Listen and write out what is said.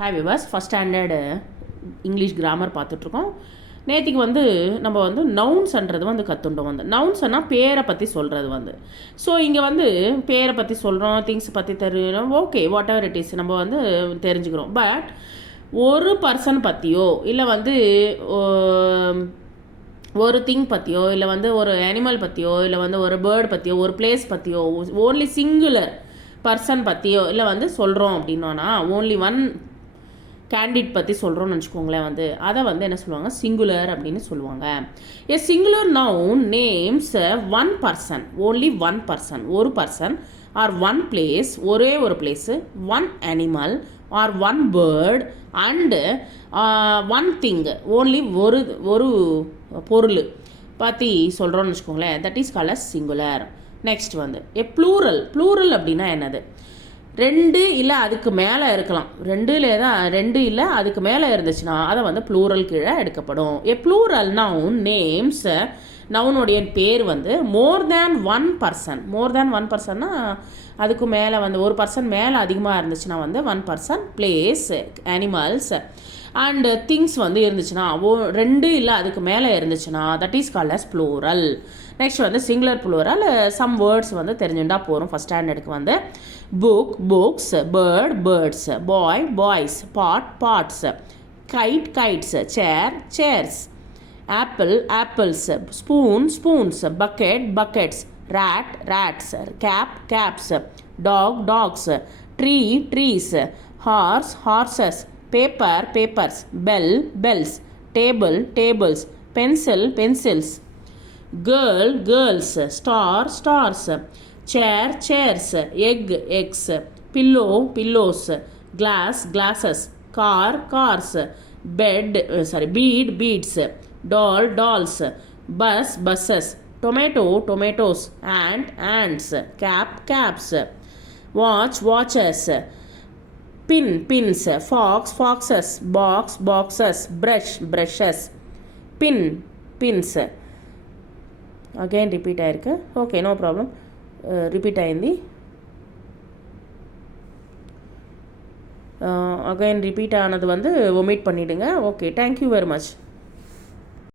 Hi viewers, first standard English grammar பார்த்துட்ருக்கோம். நேற்றுக்கு நம்ம நவுன்ஸ்ன்றது கற்றுண்டோம். நவுன்ஸ்னால் பேரை பற்றி சொல்கிறது ஸோ இங்கே பேரை பற்றி சொல்கிறோம், திங்ஸ் பற்றி தெரியும், okay what ever it is நம்ம தெரிஞ்சுக்கிறோம். பட் ஒரு பர்சன் பற்றியோ இல்லை ஒரு திங் பற்றியோ இல்லை ஒரு அனிமல் பற்றியோ இல்லை ஒரு பேர்டு பற்றியோ ஒரு பிளேஸ் பற்றியோ ஓன்லி சிங்குலர் பர்சன் பற்றியோ இல்லை சொல்கிறோம் அப்படின்னோன்னா ஓன்லி ஒன் கேண்டிட் பற்றி சொல்கிறோன்னு வச்சுக்கோங்களேன். அதை என்ன சொல்லுவாங்க, சிங்குலர் அப்படின்னு சொல்லுவாங்க. A singular noun names one person, only one person, ஒரு பர்சன் ஆர் ஒன் பிளேஸ், ஒரே ஒரு place, one animal or one bird and one thing, only ஒரு பொருள் பற்றி சொல்கிறோன்னு வச்சுக்கோங்களேன். That is called as singular. Next a plural அப்படின்னா என்னது, ரெண்டு இல்லை அதுக்கு மேலே இருக்கலாம், ரெண்டு இல்லை அதுக்கு மேலே இருந்துச்சுன்னா அதை ப்ளூரல் கீழே எடுக்கப்படும். ஏ ப்ளூரல் நவுன் நேம்ஸ், நவுனுடைய பேர் மோர் தேன் ஒன் பர்சன்னா அதுக்கு மேலே ஒரு பர்சன் மேலே அதிகமாக இருந்துச்சுன்னா one person, place, animals and things இருந்துச்சுன்னா ரெண்டு இல்லை அதுக்கு மேலே இருந்துச்சுன்னா that is called as plural. Next singular plural some words தெரிஞ்சுட்டா போகிறோம். ஃபஸ்ட் ஸ்டாண்டர்டுக்கு book, books, bird, birds, boy, boys, pot, pots, kite, kites, chair, chairs, apple, apples, spoon, spoons, bucket, buckets, rat, rats, cap, caps, dog, dogs, tree, trees, horse, horses, paper, papers, bell, bells, table, tables, pencil, pencils, girl, girls, star, stars, chair, chairs, egg, eggs, pillow, pillows, glass, glasses, car, cars, bead, beads, doll, dolls, bus, buses, tomato, tomatoes, ants, cap, caps, watch, watches, pin, pins, fox, foxes, box, boxes, brush, brushes, pin, pins. Again repeat ஆயிருக்கு. Okay, no problem. Repeat ஆయింది. Again repeat ஆனது omit பண்ணிடுங்க. Okay, thank you very much.